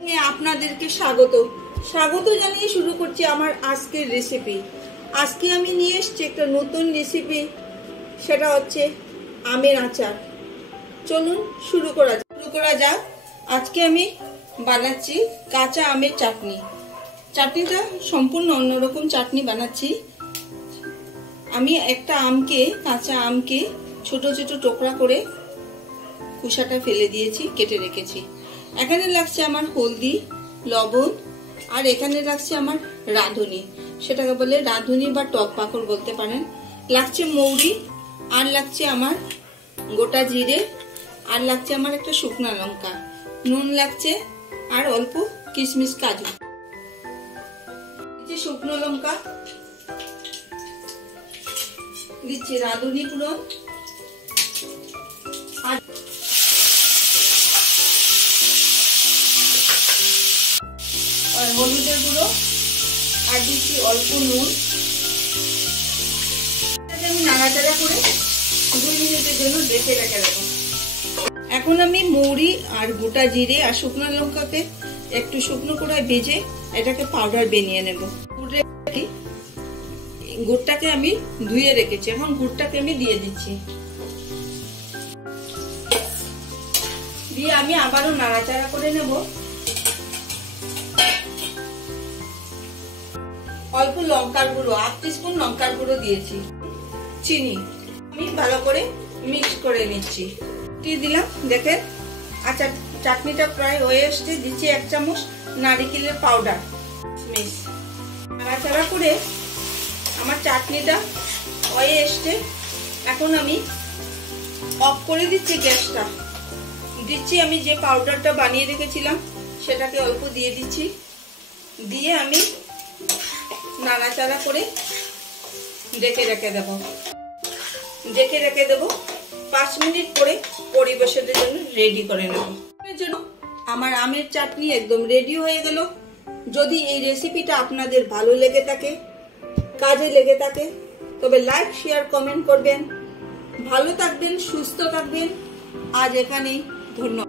আপনাদেরকে স্বাগত স্বাগত জানিয়ে শুরু করছি আমার আজকের রেসিপি। আজকে আমি নিয়ে এসেছি একটা নতুন রেসিপি, সেটা হচ্ছে আমের আচার। চলুন শুরু করা যাক। আজকে আমি বানাচ্ছি কাঁচা আমের চাটনি। চাটনিটা সম্পূর্ণ অন্যরকম চাটনি বানাচ্ছি। আমি একটা কাঁচা আমকে ছোট ছোট টুকরা করে খোসাটা ফেলে দিয়েছি, কেটে রেখেছি। এখানে লাগছে আমার হলদি, লবণ, আর এখানে লাগছে আমার রাঁধুনি, সেটাকে বলে রাঁধুনি বা টক পাকড় বলতে পারেন। লাগছে মৌরি, আর লাগছে আমার গোটা জিরে, আর লাগছে আমার একটা শুকনা লঙ্কা, নুন লাগছে, আর অল্প কিশমিশ কাজু। শুকনো লঙ্কা দিচ্ছি, রাঁধুনি পুরো, আর হলুদের গুঁড়ো, আর দিচ্ছি অল্প নুন। আমি নাড়াচাড়া করে 2 মিনিটের জন্য রেখে দেবো। এখন আমি মৌরি আর গোটা জিরে আর শুকনো লঙ্কাকে একটু শুকনো করে ভেজে এটাকে পাউডার বানিয়ে নেব। গুড়টাকে আমি ধুয়ে রেখেছি, এখন গুড়টাকে আমি দিয়ে দিচ্ছি। দিয়ে আমি আবারও নাড়াচাড়া করে নেব। অল্প লঙ্কার গুঁড়ো, 1 টিস্পুন লঙ্কার গুঁড়ো দিয়েছি। চিনি আমি ভালো করে মিক্স করে নিচ্ছি। দিয়ে দিলাম, দেখেন আচার চাটনিটা প্রায় হয়ে এসছে। দিচ্ছি 1 চামচ নারকেলের পাউডার। নাড়াচাড়া করে আমার চাটনিটা হয়ে এসছে। এখন আমি অফ করে দিচ্ছি গ্যাসটা। দিচ্ছি আমি যে পাউডারটা বানিয়ে রেখেছিলাম সেটাকে অল্প দিয়ে দিচ্ছি। দিয়ে আমি নাড়াচাড়া করে ঢেকে রেখে দেবো। 5 মিনিট পরে পরিবেশনের জন্য রেডি করে নেব। এর জন্য আমার আমের চাটনি একদম রেডি হয়ে গেল। যদি এই রেসিপিটা আপনাদের ভালো লেগে থাকে, কাজে লেগে থাকে, তবে লাইক, শেয়ার, কমেন্ট করবেন। ভালো থাকবেন, সুস্থ থাকবেন। আজ এখানেই, ধন্যবাদ।